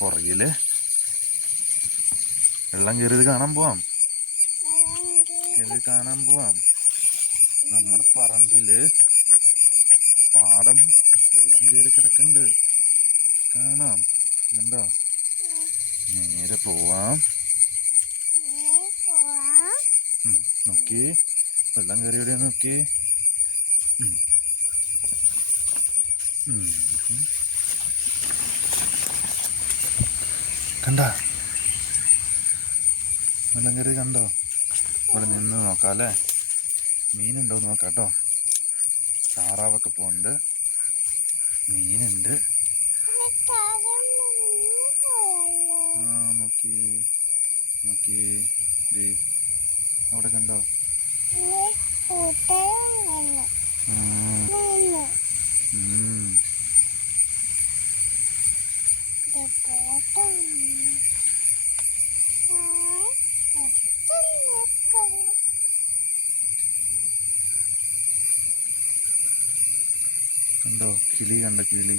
പുറകില് വെള്ളം കയറിയത് കാണാൻ പോവാം. നമ്മുടെ പറമ്പില് പാടം വെള്ളം കയറി കിടക്കുന്നുണ്ട്, കാണാം. കണ്ടോ? നേരെ പോവാം. നോക്കി, വെള്ളം കയറി എവിടെയാ നോക്കി. കണ്ട വെള്ളം കയറി കണ്ടോ? ഇവിടെ നിന്ന് നോക്കാം അല്ലേ, മീനുണ്ടോ നോക്കാം കേട്ടോ. താറാവൊക്കെ പോകുന്നുണ്ട്, മീനുണ്ട്. നോക്കി നോക്കി, അവിടെ കണ്ടോ? കണ്ടോ കിളി, കണ്ടോ കിളി?